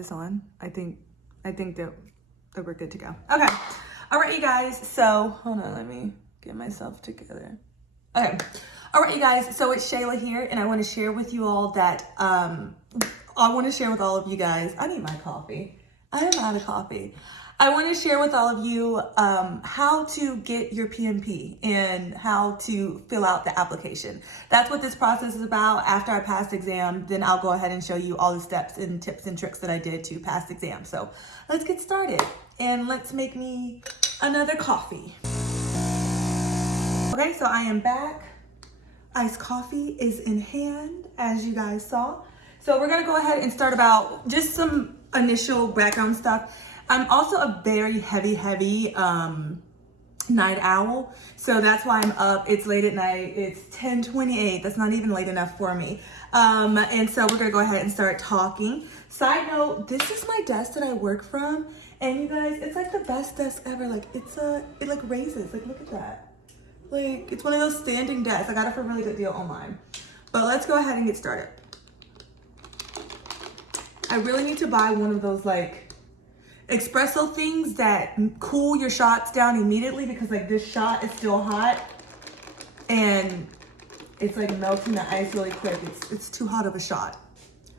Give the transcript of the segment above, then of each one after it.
this on? I think that we're good to go. Okay. All right, you guys. So hold on, let me get myself together. Okay. All right, you guys. So it's Shayla here, and I want to share with you all that I want to share with all of you guys. I need my coffee. I am out of coffee. I want to share with all of you how to get your PMP and how to fill out the application. That's what this process is about. After I pass the exam, then I'll go ahead and show you all the steps and tips and tricks that I did to pass the exam. So let's get started and let's make me another coffee. Okay, so I am back. Iced coffee is in hand, as you guys saw. So we're gonna go ahead and start about just some initial background stuff. I'm also a very heavy night owl. So that's why I'm up. It's late at night. It's 10:28. That's not even late enough for me. And so we're gonna go ahead and start talking. Side note, this is my desk that I work from. And you guys, it's like the best desk ever. Like it like raises, like look at that. Like it's one of those standing desks. I got it for a really good deal online. But let's go ahead and get started. I really need to buy one of those like espresso things that cool your shots down immediately, because like this shot is still hot and it's like melting the ice really quick. It's too hot of a shot.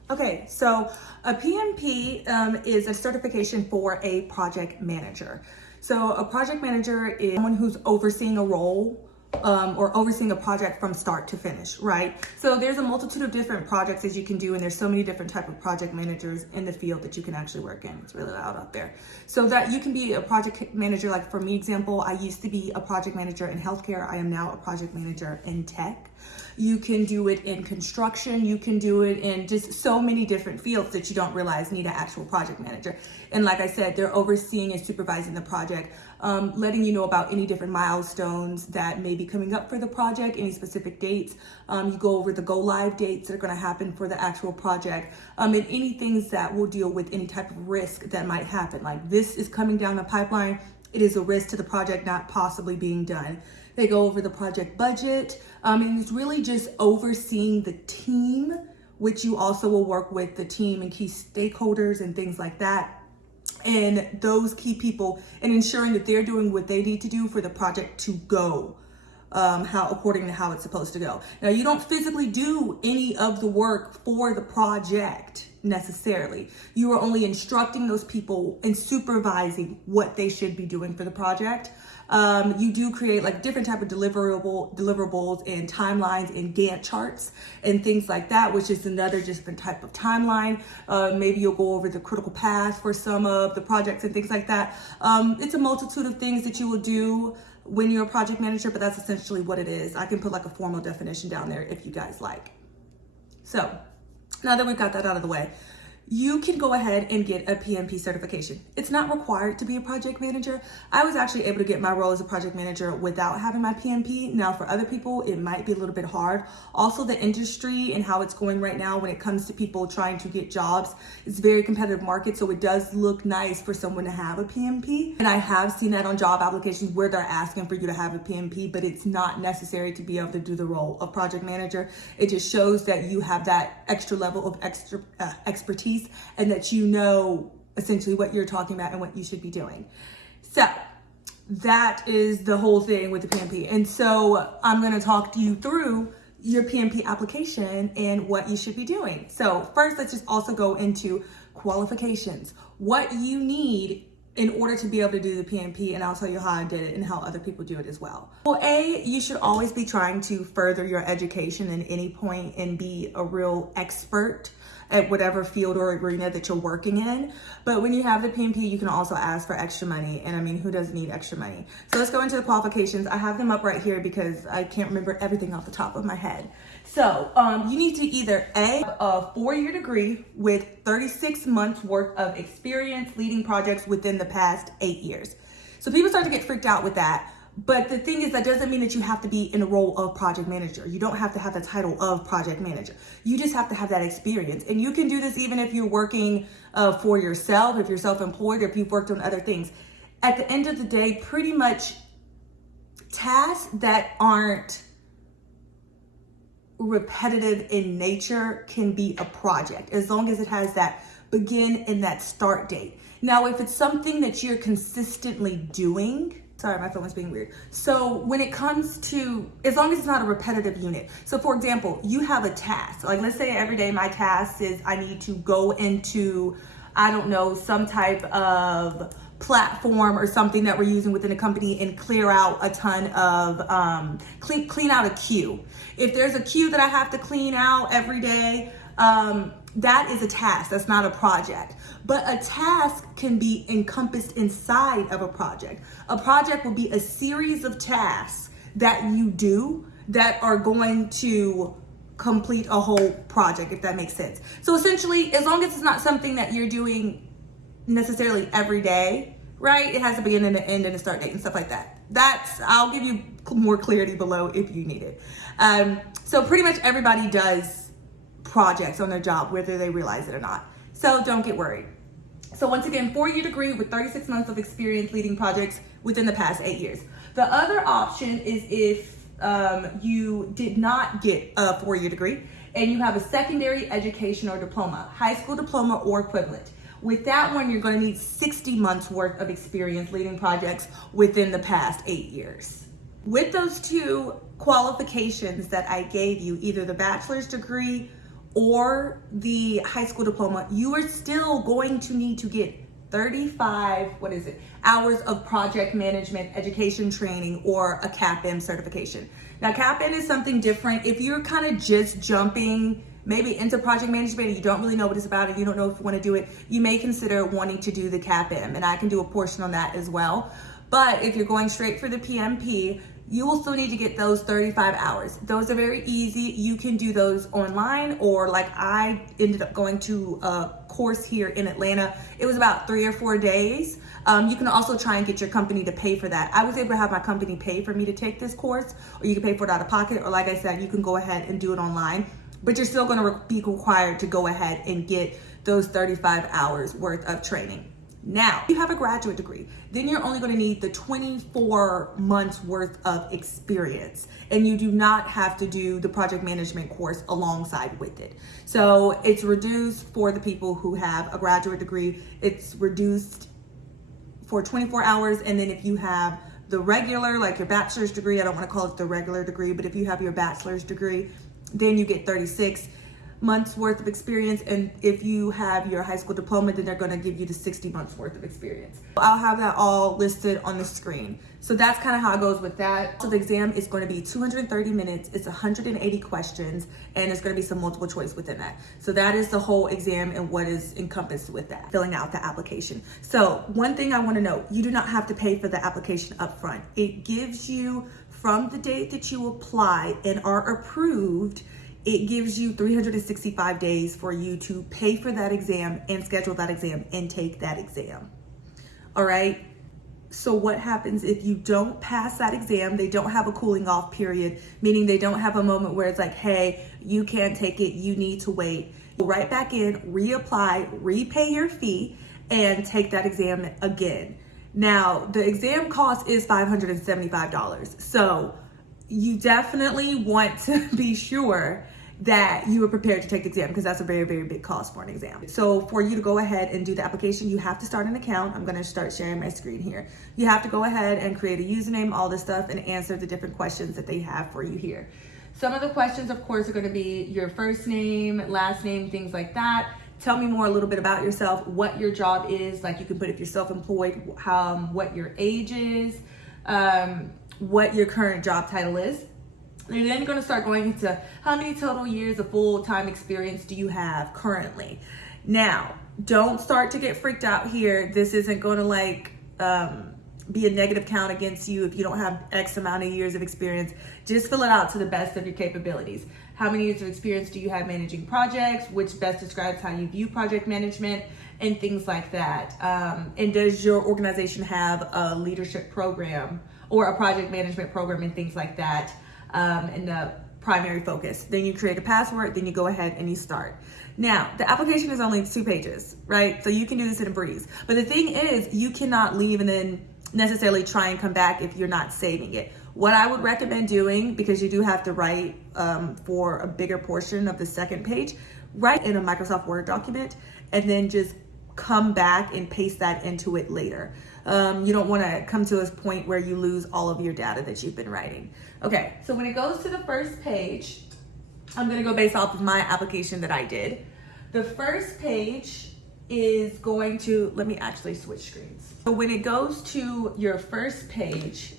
Okay, so a PMP is a certification for a project manager. So a project manager is someone who's overseeing a role or overseeing a project from start to finish, right? So there's a multitude of different projects that you can do, and there's so many different type of project managers in the field that you can actually work in. It's really loud out there. So that you can be a project manager. Like for me, example, I used to be a project manager in healthcare. I am now a project manager in tech. You can do it in construction. You can do it in just so many different fields that you don't realize need an actual project manager. And like I said, they're overseeing and supervising the project, letting you know about any different milestones that may be coming up for the project, any specific dates. You go over the go live dates that are going to happen for the actual project, and any things that will deal with any type of risk that might happen. Like this is coming down the pipeline. It is a risk to the project not possibly being done. They go over the project budget, and it's really just overseeing the team, which you also will work with the team and key stakeholders and things like that, and those key people, and ensuring that they're doing what they need to do for the project to go according to how it's supposed to go. Now, you don't physically do any of the work for the project necessarily. You are only instructing those people and supervising what they should be doing for the project. You do create like different type of deliverables and timelines and Gantt charts and things like that, which is another different type of timeline. Maybe you'll go over the critical path for some of the projects and things like that. It's a multitude of things that you will do when you're a project manager, but that's essentially what it is. I can put like a formal definition down there if you guys like. So now that we've got that out of the way, you can go ahead and get a PMP certification. It's not required to be a project manager. I was actually able to get my role as a project manager without having my PMP. Now for other people, it might be a little bit hard. Also, the industry and how it's going right now when it comes to people trying to get jobs, it's a very competitive market. So it does look nice for someone to have a PMP. And I have seen that on job applications where they're asking for you to have a PMP, but it's not necessary to be able to do the role of project manager. It just shows that you have that extra level of expertise, and that you know essentially what you're talking about and what you should be doing. So that is the whole thing with the PMP. And so I'm going to talk to you through your PMP application and what you should be doing. So first, let's just also go into qualifications, what you need in order to be able to do the PMP, and I'll tell you how I did it and how other people do it as well. Well, you should always be trying to further your education at any point and be a real expert at whatever field or arena that you're working in. But when you have the PMP, you can also ask for extra money. And I mean, who doesn't need extra money? So let's go into the qualifications. I have them up right here because I can't remember everything off the top of my head. So you need to either a 4-year degree with 36 months worth of experience leading projects within the past 8 years. So people start to get freaked out with that. But the thing is, that doesn't mean that you have to be in a role of project manager. You don't have to have the title of project manager. You just have to have that experience. And you can do this even if you're working for yourself, if you're self-employed, or if you've worked on other things. At the end of the day, pretty much tasks that aren't repetitive in nature can be a project, as long as it has that begin in that start date. Now, if it's something that you're consistently doing, sorry, my phone was being weird. So when it comes to, as long as it's not a repetitive unit. So for example, you have a task. Like let's say every day my task is I need to go into, I don't know, some type of platform or something that we're using within a company and clear out a ton of, clean out a queue. If there's a queue that I have to clean out every day, that is a task, that's not a project. But a task can be encompassed inside of a project. A project will be a series of tasks that you do that are going to complete a whole project, if that makes sense. So essentially, as long as it's not something that you're doing necessarily every day, right? It has a beginning and an end and a start date and stuff like that. I'll give you more clarity below if you need it. So pretty much everybody does projects on their job, whether they realize it or not. So don't get worried. So once again, 4-year degree with 36 months of experience leading projects within the past 8 years. The other option is if you did not get a 4-year degree and you have a secondary education or diploma, high school diploma or equivalent. With that one, you're going to need 60 months worth of experience leading projects within the past 8 years. With those two qualifications that I gave you, either the bachelor's degree or the high school diploma, you are still going to need to get 35, hours of project management education training or a CAPM certification. Now, CAPM is something different. If you're kind of just jumping maybe into project management and you don't really know what it's about and you don't know if you want to do it, you may consider wanting to do the CAPM, and I can do a portion on that as well. But if you're going straight for the PMP, you will still need to get those 35 hours. Those are very easy. You can do those online, or like I ended up going to a course here in Atlanta. It was about 3 or 4 days. You can also try and get your company to pay for that. I was able to have my company pay for me to take this course, or you can pay for it out of pocket, or like I said, you can go ahead and do it online, but you're still gonna be required to go ahead and get those 35 hours worth of training. Now, if you have a graduate degree, then you're only going to need the 24 months worth of experience, and you do not have to do the project management course alongside with it. So it's reduced for the people who have a graduate degree. It's reduced for 24 hours, and then if you have the regular, like your bachelor's degree, I don't want to call it the regular degree, but if you have your bachelor's degree, then you get 36 months worth of experience, and if you have your high school diploma, then they're going to give you the 60 months worth of experience. I'll have that all listed on the screen. So that's kind of how it goes with that. So the exam is going to be 230 minutes, it's 180 questions, and there's going to be some multiple choice within that. So that is the whole exam and what is encompassed with that, filling out the application. So one thing I want to note, you do not have to pay for the application up front. It gives you, from the date that you apply and are approved, it gives you 365 days for you to pay for that exam and schedule that exam and take that exam. All right. So what happens if you don't pass that exam? They don't have a cooling off period, meaning they don't have a moment where it's like, hey, you can't take it, you need to wait. Go right back in, reapply, repay your fee, and take that exam again. Now, the exam cost is $575. So you definitely want to be sure that you are prepared to take the exam, because that's a very, very big cost for an exam. So for you to go ahead and do the application, you have to start an account. I'm gonna start sharing my screen here. You have to go ahead and create a username, all this stuff, and answer the different questions that they have for you here. Some of the questions, of course, are gonna be your first name, last name, things like that. Tell me more a little bit about yourself, what your job is. Like you can put if you're self-employed, what your age is, what your current job title is. You're then going to start going into how many total years of full-time experience do you have currently. Now, don't start to get freaked out here. This isn't going to be a negative count against you if you don't have X amount of years of experience. Just fill it out to the best of your capabilities. How many years of experience do you have managing projects? Which best describes how you view project management and things like that. And does your organization have a leadership program or a project management program and things like that? And the primary focus. Then you create a password, then you go ahead and you start. Now, the application is only 2 pages, right? So you can do this in a breeze. But the thing is, you cannot leave and then necessarily try and come back if you're not saving it. What I would recommend doing, because you do have to write for a bigger portion of the second page, write in a Microsoft Word document and then just come back and paste that into it later. You don't want to come to this point where you lose all of your data that you've been writing. Okay, so when it goes to the first page, I'm going to go based off of my application that I did. The first page is going to, let me actually switch screens. So when it goes to your first page,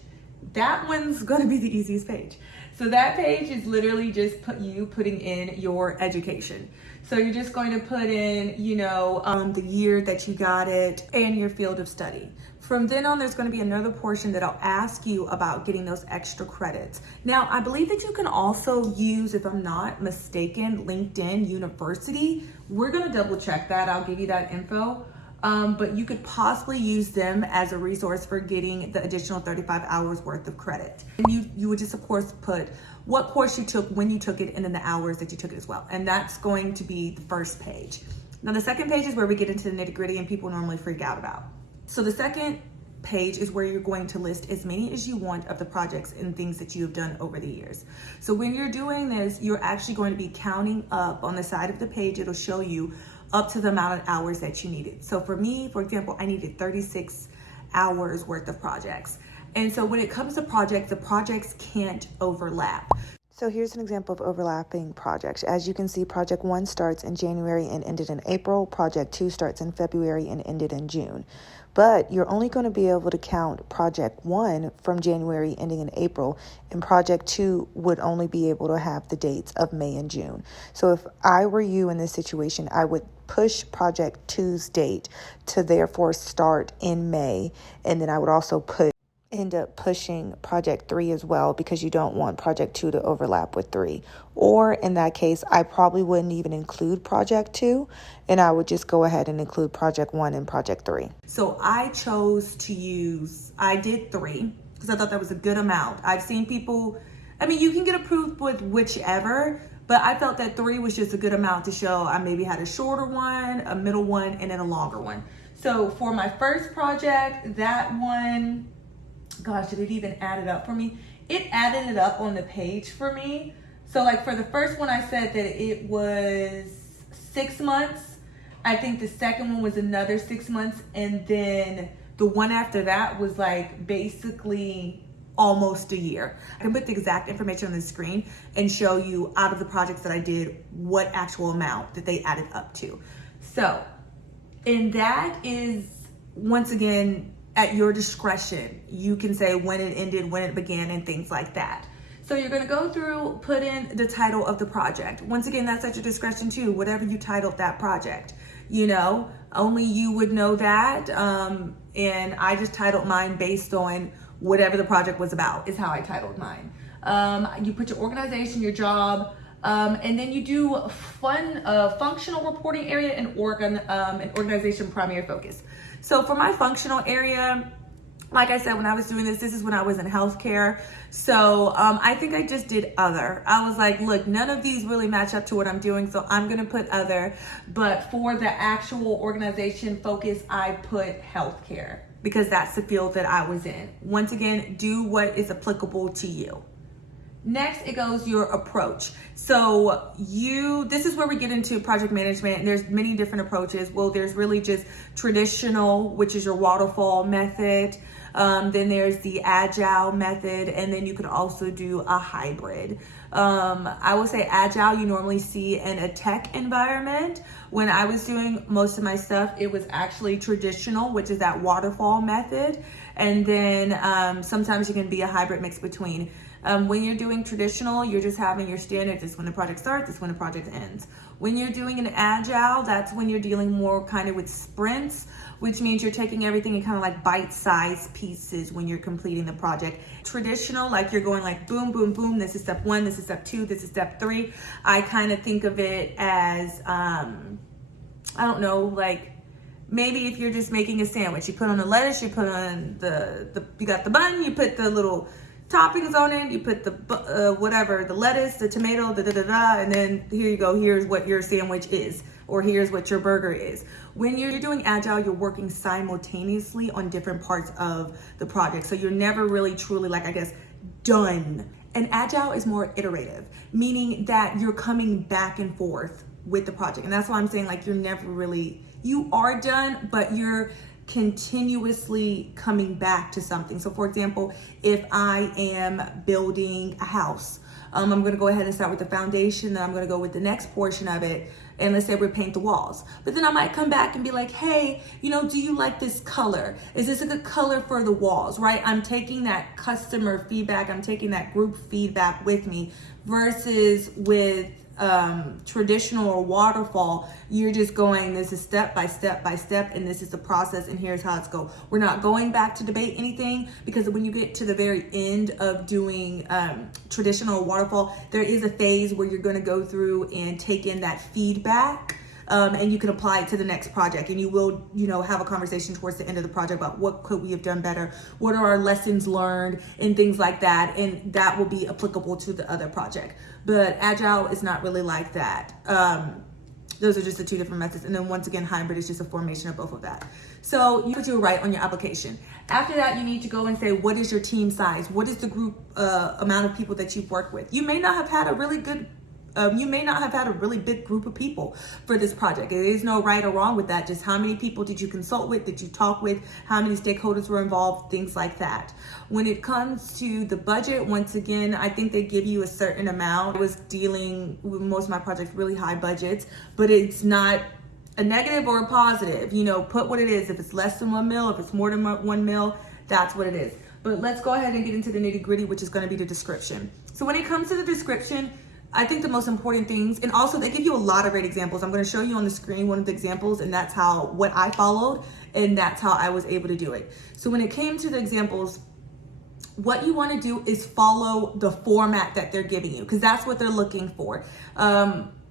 that one's going to be the easiest page. So that page is literally just putting in your education. So you're just going to put in, the year that you got it and your field of study. From then on, there's going to be another portion that'll ask you about getting those extra credits. Now, I believe that you can also use, if I'm not mistaken, LinkedIn University. We're going to double check that. I'll give you that info. But you could possibly use them as a resource for getting the additional 35 hours worth of credit. And you would just, of course, put what course you took, when you took it, and then the hours that you took it as well. And that's going to be the first page. Now, the second page is where we get into the nitty-gritty and people normally freak out about. So the second page is where you're going to list as many as you want of the projects and things that you have done over the years. So when you're doing this, you're actually going to be counting up on the side of the page. It'll show you up to the amount of hours that you needed. So for me, for example, I needed 36 hours worth of projects. And so when it comes to projects, the projects can't overlap. So here's an example of overlapping projects. As you can see, project 1 starts in January and ended in April. Project 2 starts in February and ended in June. But you're only going to be able to count project 1 from January ending in April, and project 2 would only be able to have the dates of May and June. So if I were you in this situation, I would push project 2's date to therefore start in May, and then I would also end up pushing project 3 as well, because you don't want project 2 to overlap with 3. Or in that case, I probably wouldn't even include project 2, and I would just go ahead and include project 1 and project 3. So I did 3 because I thought that was a good amount. I've seen people, you can get approved with whichever, but I felt that 3 was just a good amount to show I maybe had a shorter one, a middle one, and then a longer one. So for my first project, that one, gosh, did it even add it up for me? It added it up on the page for me. So like for the first one, I said that it was 6 months. I think the second one was another 6 months. And then the one after that was like basically almost a year. I can put the exact information on the screen and show you out of the projects that I did, what actual amount that they added up to. So, and that is, once again, at your discretion. You can say when it ended, when it began, and things like that. So you're going to go through, put in the title of the project. Once again, that's at your discretion too, whatever you titled that project. Only you would know that. And I just titled mine based on whatever the project was about, is how I titled mine. You put your organization, your job, and then you do functional reporting area and organization primary focus. So for my functional area, like I said, when I was doing this is when I was in healthcare. So I think I just did other. I was like, look, none of these really match up to what I'm doing, so I'm gonna put other. But for the actual organization focus, I put healthcare because that's the field that I was in. Once again, do what is applicable to you. Next, it goes your approach. So this is where we get into project management, and there's many different approaches. Well, there's really just traditional, which is your waterfall method. Then there's the agile method, and then you could also do a hybrid. I would say agile you normally see in a tech environment. When I was doing most of my stuff, it was actually traditional, which is that waterfall method. And then sometimes you can be a hybrid mix between. When you're doing traditional, you're just having your standard. This is when the project starts, this is when the project ends. When you're doing an agile, that's when you're dealing more kind of with sprints, which means you're taking everything in kind of like bite-sized pieces when you're completing the project. Traditional, like you're going like boom, boom, boom. This is step 1, this is step 2, this is step 3. I kind of think of it as, I don't know, like maybe if you're just making a sandwich, you put on the lettuce, you put on you got the bun, you put the little toppings on it, you put the the lettuce, the tomato, and then here you go, here's what your sandwich is, or here's what your burger is. When you're doing agile, you're working simultaneously on different parts of the project, so you're never really truly, like, I guess, done. And agile is more iterative, meaning that you're coming back and forth with the project. And that's why I'm saying like you're never really, you are done, but you're continuously coming back to something. So for example, if I am building a house, I'm going to go ahead and start with the foundation, then I'm going to go with the next portion of it, and let's say we paint the walls. But then I might come back and be like, hey, you know, do you like this color? Is this a good color for the walls, right? I'm taking that customer feedback, I'm taking that group feedback with me, versus with traditional or waterfall, you're just going, this is step by step by step, and this is the process, and here's how it's go. We're not going back to debate anything, because when you get to the very end of doing traditional waterfall, there is a phase where you're going to go through and take in that feedback, and you can apply it to the next project, and you will, you know, have a conversation towards the end of the project about what could we have done better, what are our lessons learned, and things like that, and that will be applicable to the other project. But Agile is not really like that. Those are just the two different methods. And then once again, hybrid is just a formation of both of that. So you put your right on your application. After that, you need to go and say, what is your team size? What is the group amount of people that you've worked with? You may not have had a really good you may not have had a really big group of people for this project. There is no right or wrong with that. Just how many people did you consult with? Did you talk with? How many stakeholders were involved? Things like that. When it comes to the budget, once again, I think they give you a certain amount. I was dealing with most of my projects really high budgets, but it's not a negative or a positive. You know, put what it is. If it's less than 1 mil, if it's more than 1 mil, that's what it is. But let's go ahead and get into the nitty gritty, which is going to be the description. So when it comes to the description, I think the most important things, and also they give you a lot of great examples. I'm going to show you on the screen one of the examples, and that's what I followed, and that's how I was able to do it. So when it came to the examples, what you want to do is follow the format that they're giving you, because that's what they're looking for.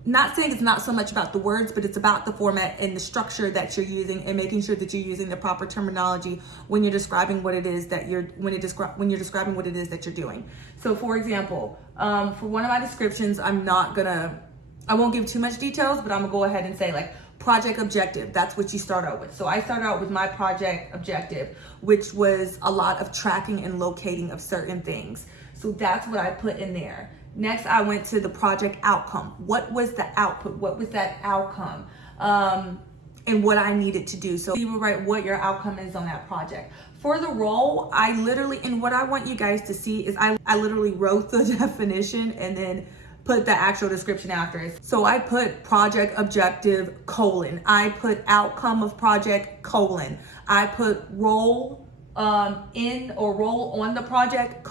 Not saying it's not so much about the words, but it's about the format and the structure that you're using, and making sure that you're using the proper terminology when you're describing what it is that when you're describing what it is that you're doing. So for example, for one of my descriptions, I won't give too much details, but I'm gonna go ahead and say like project objective. That's what you start out with. So I started out with my project objective, which was a lot of tracking and locating of certain things. So that's what I put in there. Next, I went to the project outcome. What was the output? What was that outcome? And what I needed to do. So you will write what your outcome is on that project. For the role, I literally, and what I want you guys to see is I literally wrote the definition and then put the actual description after it. So I put project objective : I put outcome of project : I put role in or role on the project :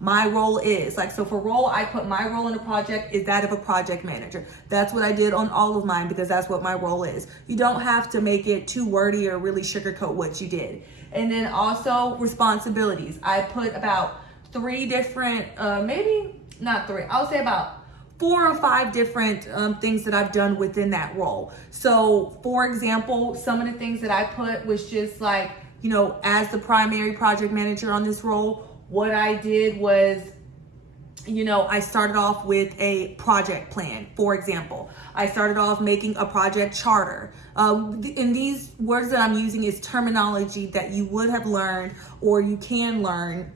my role is like, so for role, I put my role in the project is that of a project manager. That's what I did on all of mine, because that's what my role is. You don't have to make it too wordy or really sugarcoat what you did. And then also responsibilities. I put about 3 different, maybe not 3, I'll say about 4 or 5 different things that I've done within that role. So for example, some of the things that I put was just like, you know, as the primary project manager on this role, what I did was, you know, I started off with a project plan, for example. I started off making a project charter. And these words that I'm using is terminology that you would have learned or you can learn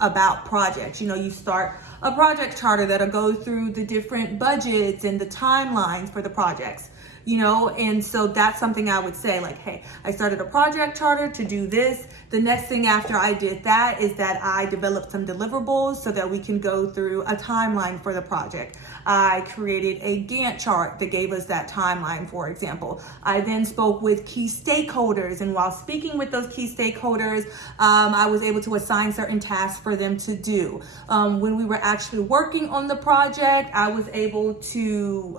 about projects. You know, you start a project charter that'll go through the different budgets and the timelines for the projects. You know, and so that's something I would say like, hey, I started a project charter to do this. The next thing after I did that is that I developed some deliverables so that we can go through a timeline for the project. I created a Gantt chart that gave us that timeline, for example. I then spoke with key stakeholders, and while speaking with those key stakeholders, I was able to assign certain tasks for them to do. When we were actually working on the project, I was able to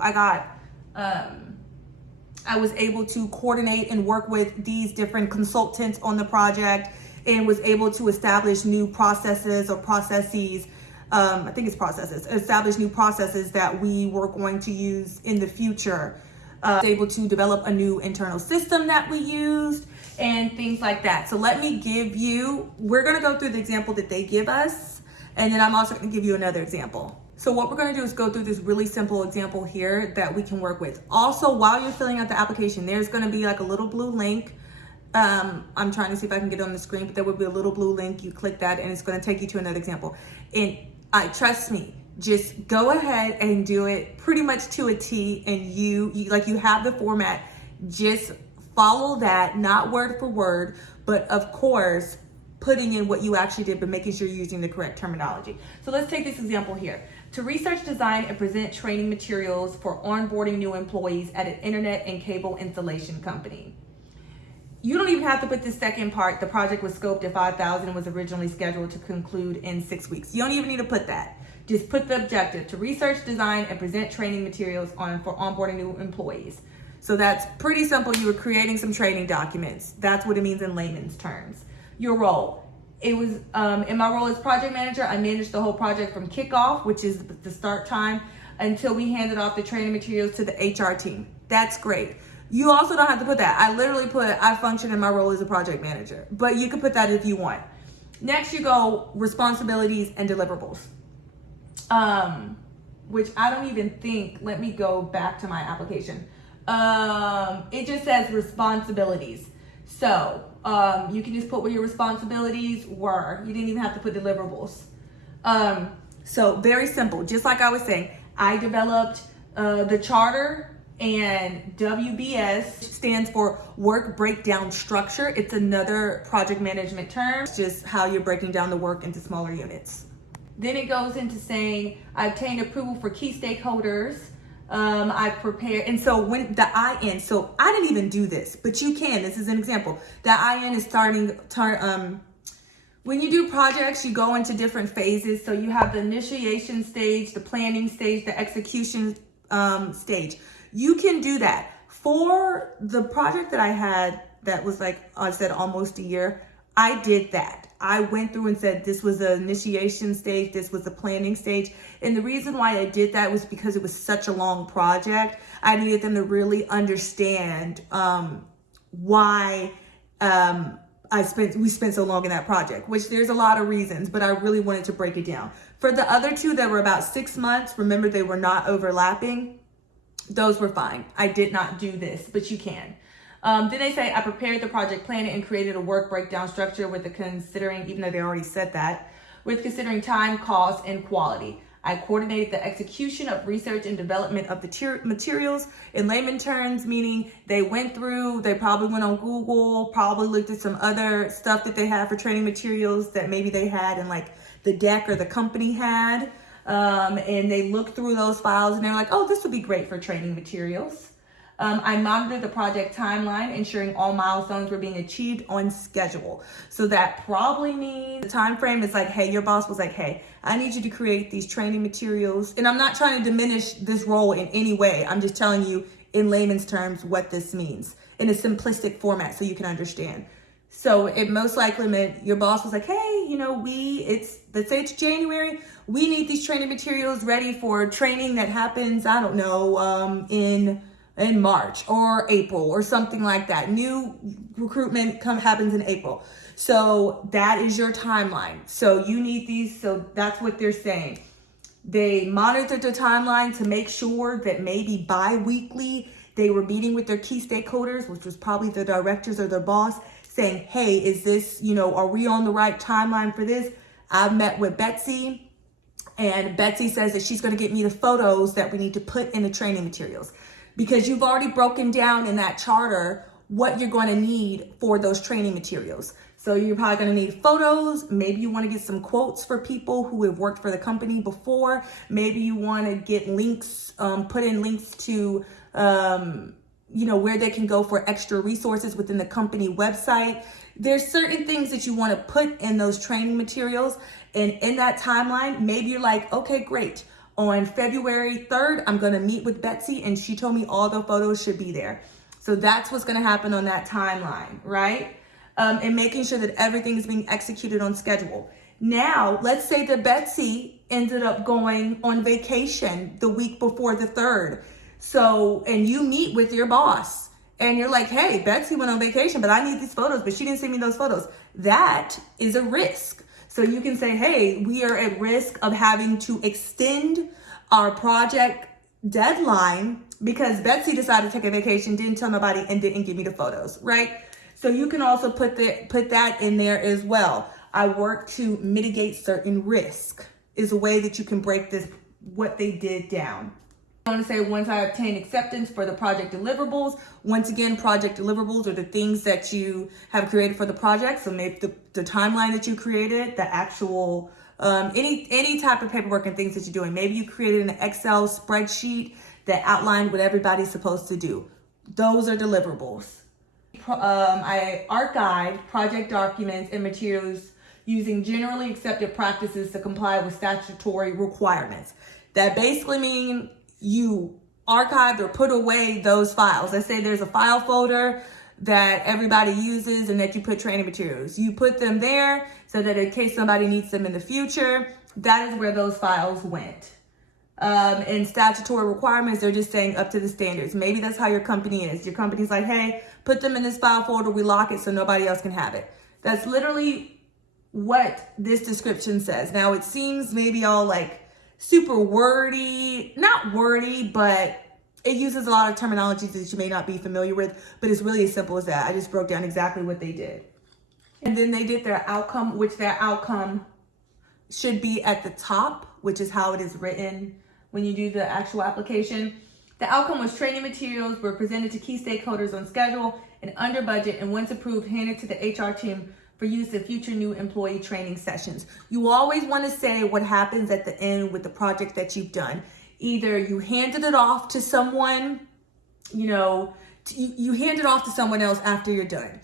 coordinate and work with these different consultants on the project, and was able to establish new processes or processes. I think it's processes, establish new processes that we were going to use in the future. Was able to develop a new internal system that we used and things like that. So let me give you, we're gonna go through the example that they give us, and then I'm also gonna give you another example. So what we're gonna do is go through this really simple example here that we can work with. Also, while you're filling out the application, there's gonna be like a little blue link. I'm trying to see if I can get it on the screen, but there will be a little blue link. You click that and it's gonna take you to another example. And trust me, Just go ahead and do it pretty much to a T, and you have the format. Just follow that, not word for word, but of course, putting in what you actually did, but making sure you're using the correct terminology. So let's take this example here. To research, design, and present training materials for onboarding new employees at an internet and cable installation company. You don't even have to put the second part. The project was scoped at 5,000 and was originally scheduled to conclude in 6 weeks. You don't even need to put that. Just put the objective: to research, design, and present training materials for onboarding new employees. So that's pretty simple. You were creating some training documents. That's what it means in layman's terms. Your role. It was, in my role as project manager, I managed the whole project from kickoff, which is the start time, until we handed off the training materials to the HR team. That's great. You also don't have to put that. I literally put, I function in my role as a project manager, but you can put that if you want. Next, you go responsibilities and deliverables, which I don't even think, let me go back to my application. It just says responsibilities. So you can just put what your responsibilities were. You didn't even have to put deliverables. So very simple. Just like I was saying, I developed the charter, and WBS stands for work breakdown structure. It's another project management term. It's just how you're breaking down the work into smaller units. Then it goes into saying, I obtained approval for key stakeholders. I prepared, and so when the IN, so I didn't even do this, but you can. This is an example. The IN is when you do projects, you go into different phases. So you have the initiation stage, the planning stage, the execution stage. You can do that. For the project that I had that was like I said almost a year, I did that. I went through and said this was the initiation stage, this was the planning stage. And the reason why I did that was because it was such a long project. I needed them to really understand why we spent so long in that project, which there's a lot of reasons, but I really wanted to break it down. For the other two that were about 6 months, remember they were not overlapping. Those were fine. I did not do this, but you can. Then they say, I prepared the project plan and created a work breakdown structure with considering, even though they already said that, with considering time, cost, and quality. I coordinated the execution of research and development of the materials. In layman terms, meaning they went through, they probably went on Google, probably looked at some other stuff that they had for training materials that maybe they had in like the deck or the company had. And they looked through those files and they're like, oh, this would be great for training materials. I monitored the project timeline, ensuring all milestones were being achieved on schedule. So that probably means the time frame is like, hey, your boss was like, hey, I need you to create these training materials. And I'm not trying to diminish this role in any way. I'm just telling you in layman's terms what this means in a simplistic format so you can understand. So it most likely meant your boss was like, hey, you know, let's say it's January. We need these training materials ready for training that happens, I don't know, in March or April or something like that. New recruitment happens in April. So that is your timeline. So you need these. So that's what they're saying. They monitored the timeline to make sure that maybe bi-weekly they were meeting with their key stakeholders, which was probably the directors or their boss, saying, hey, is this, are we on the right timeline for this? I met with Betsy, and Betsy says that she's going to get me the photos that we need to put in the training materials, because you've already broken down in that charter what you're going to need for those training materials. So you're probably going to need photos. Maybe you want to get some quotes for people who have worked for the company before. Maybe you want to get links, put in links to, where they can go for extra resources within the company website. There's certain things that you want to put in those training materials. And in that timeline, maybe you're like, okay, great. On February 3rd, I'm going to meet with Betsy, and she told me all the photos should be there. So that's what's going to happen on that timeline, right? And making sure that everything is being executed on schedule. Now, let's say that Betsy ended up going on vacation the week before the 3rd. So, and you meet with your boss and you're like, hey, Betsy went on vacation, but I need these photos, but she didn't send me those photos. That is a risk. So you can say, hey, we are at risk of having to extend our project deadline because Betsy decided to take a vacation, didn't tell nobody, and didn't give me the photos, right? So you can also put that in there as well. I work to mitigate certain risk is a way that you can break this what they did down. I want to say once I obtain acceptance for the project deliverables. Once again, project deliverables are the things that you have created for the project. So maybe the timeline that you created, the actual, any type of paperwork and things that you're doing. Maybe you created an Excel spreadsheet that outlined what everybody's supposed to do. Those are deliverables. I archived project documents and materials using generally accepted practices to comply with statutory requirements. That basically means you archived or put away those files. Let's say there's a file folder that everybody uses and that you put training materials. You put them there so that in case somebody needs them in the future, that is where those files went. And statutory requirements, they're just saying up to the standards. Maybe that's how your company is. Your company's like, hey, put them in this file folder, we lock it so nobody else can have it. That's literally what this description says. Now it seems maybe all like super wordy, not wordy, but it uses a lot of terminology that you may not be familiar with, but it's really as simple as that. I just broke down exactly what they did. And then they did their outcome, which their outcome should be at the top, which is how it is written when you do the actual application. The outcome was training materials were presented to key stakeholders on schedule and under budget, and once approved, handed to the HR team for use in future new employee training sessions. You always want to say what happens at the end with the project that you've done. Either you handed it off to someone, you hand it off to someone else after you're done.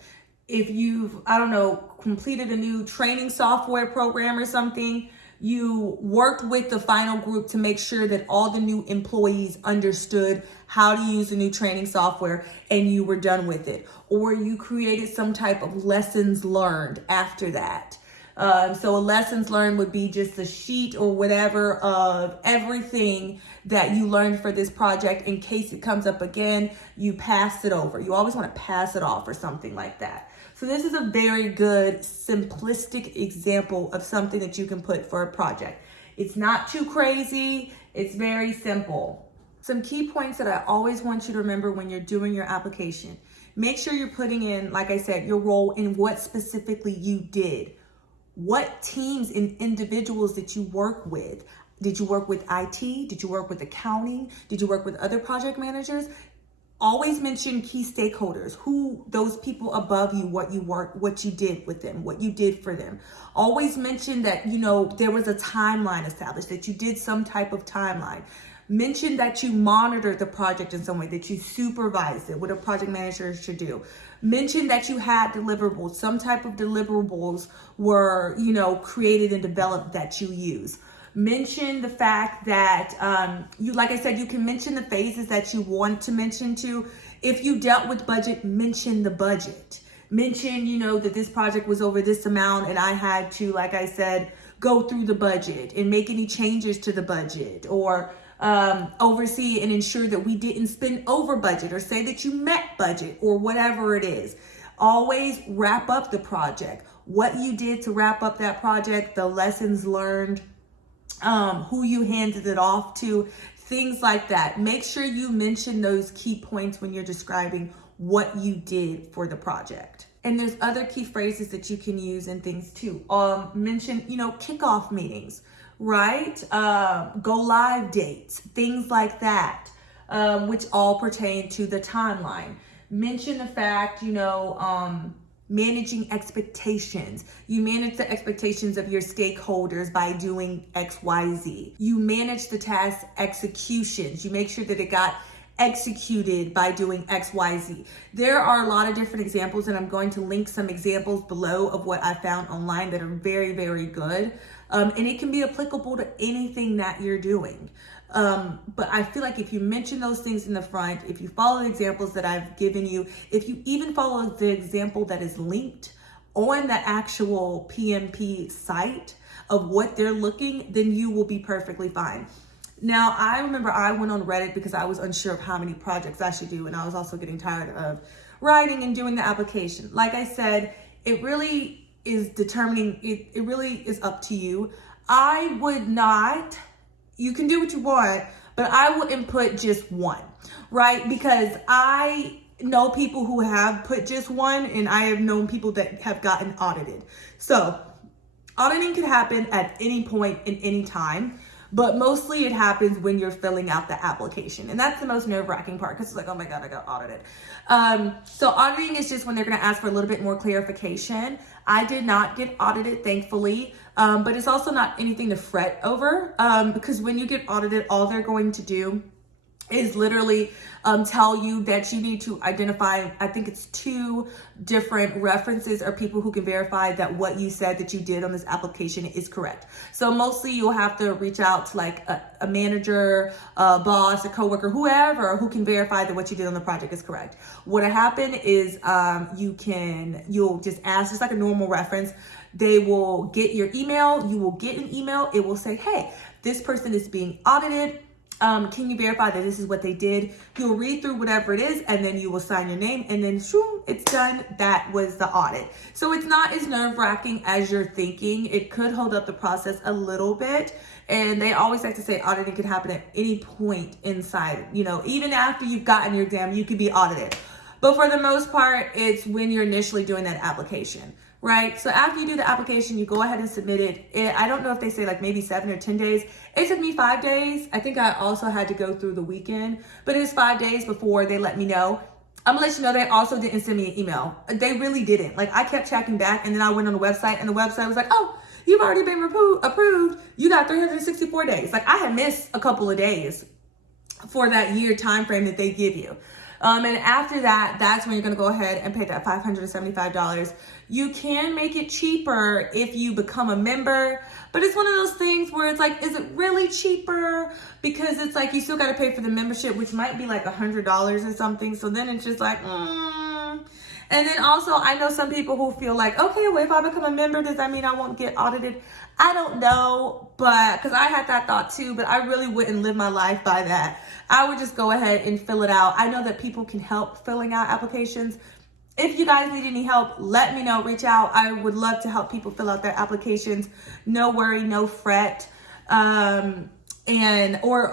If you've, I don't know, completed a new training software program or something, you worked with the final group to make sure that all the new employees understood how to use the new training software and you were done with it. Or you created some type of lessons learned after that. So a lessons learned would be just a sheet or whatever of everything that you learned for this project. In case it comes up again, you pass it over. You always want to pass it off or something like that. So this is a very good simplistic example of something that you can put for a project. It's not too crazy. It's very simple. Some key points that I always want you to remember when you're doing your application. Make sure you're putting in, like I said, your role in what specifically you did. What teams and individuals did you work with? Did you work with IT? Did you work with accounting? Did you work with other project managers? Always mention key stakeholders, who those people above you, what you did with them, what you did for them. Always mention that, there was a timeline established, that you did some type of timeline. Mention that you monitored the project in some way, that you supervised it, what a project manager should do. Mention that you had deliverables. Some type of deliverables were, created and developed that you use. Mention the fact that, like I said, you can mention the phases that you want to mention to. If you dealt with budget, mention the budget. Mention, that this project was over this amount and I had to, like I said, go through the budget and make any changes to the budget, or oversee and ensure that we didn't spend over budget, or say that you met budget, or whatever it is. Always wrap up the project. What you did to wrap up that project, the lessons learned, who you handed it off to, things like that. Make sure you mention those key points when you're describing what you did for the project. And there's other key phrases that you can use and things too. Mention, kickoff meetings, right? Go live dates, things like that, which all pertain to the timeline. Mention the fact, managing expectations. You manage the expectations of your stakeholders by doing X, Y, Z. You manage the task executions. You make sure that it got executed by doing X, Y, Z. There are a lot of different examples, and I'm going to link some examples below of what I found online that are very, very good. And it can be applicable to anything that you're doing. But I feel like if you mention those things in the front, if you follow the examples that I've given you, if you even follow the example that is linked on the actual PMP site of what they're looking, then you will be perfectly fine. Now, I remember I went on Reddit because I was unsure of how many projects I should do, and I was also getting tired of writing and doing the application. Like I said, it really is determining, it really is up to you. I would not, you can do what you want, but I wouldn't put just one, right? Because I know people who have put just one, and I have known people that have gotten audited. So auditing can happen at any point in any time, but mostly it happens when you're filling out the application. And that's the most nerve-wracking part, because it's like, oh my God, I got audited. So auditing is just when they're gonna ask for a little bit more clarification. I did not get audited, thankfully, but it's also not anything to fret over, because when you get audited, all they're going to do is literally tell you that you need to identify, I think it's 2 different references or people who can verify that what you said that you did on this application is correct. So mostly you'll have to reach out to like a manager, a boss, a coworker, whoever who can verify that what you did on the project is correct. What'll happen is you'll just ask, just like a normal reference. They will get your email, you will get an email, it will say, hey, this person is being audited. Can you verify that this is what they did? You'll read through whatever it is, and then you will sign your name, and then shoom, it's done. That was the audit. So it's not as nerve-wracking as you're thinking. It could hold up the process a little bit. And they always like to say auditing could happen at any point inside. You know, even after you've gotten your exam, you could be audited. But for the most part, it's when you're initially doing that application. Right? So after you do the application, you go ahead and submit it. I don't know if they say like maybe 7 or 10 days. It took me 5 days. I think I also had to go through the weekend, but it was 5 days before they let me know. I'm gonna let you know they also didn't send me an email. They really didn't. Like I kept checking back, and then I went on the website, and the website was like, oh, you've already been approved. You got 364 days. Like I had missed a couple of days for that year time frame that they give you. And after that, that's when you're going to go ahead and pay that $575. You can make it cheaper if you become a member, but it's one of those things where it's like, is it really cheaper? Because it's like, you still got to pay for the membership, which might be like $100 or something. So then it's just like, And then also, I know some people who feel like, okay, well, if I become a member, does that mean I won't get audited? I don't know, but because I had that thought too, but I really wouldn't live my life by that. I would just go ahead and fill it out. I know that people can help filling out applications. If you guys need any help, let me know, reach out. I would love to help people fill out their applications. No worry, no fret. Or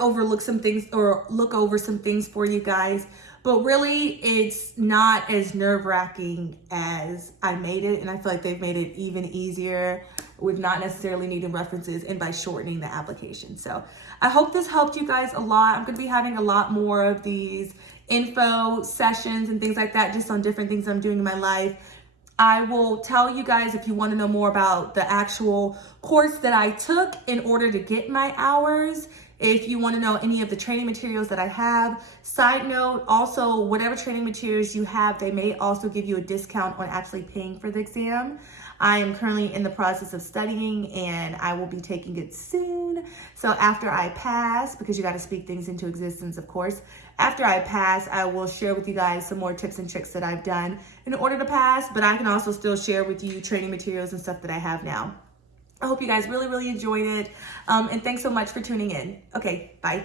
overlook some things or look over some things for you guys. But really, it's not as nerve-wracking as I made it. And I feel like they've made it even easier with not necessarily needing references and by shortening the application. So I hope this helped you guys a lot. I'm going to be having a lot more of these info sessions and things like that, just on different things I'm doing in my life. I will tell you guys if you want to know more about the actual course that I took in order to get my hours. If you want to know any of the training materials that I have. Side note, also, whatever training materials you have, they may also give you a discount on actually paying for the exam. I am currently in the process of studying, and I will be taking it soon. So after I pass, because you got to speak things into existence, of course. After I pass, I will share with you guys some more tips and tricks that I've done in order to pass, but I can also still share with you training materials and stuff that I have now. I hope you guys really, really enjoyed it. And thanks so much for tuning in. Okay, bye.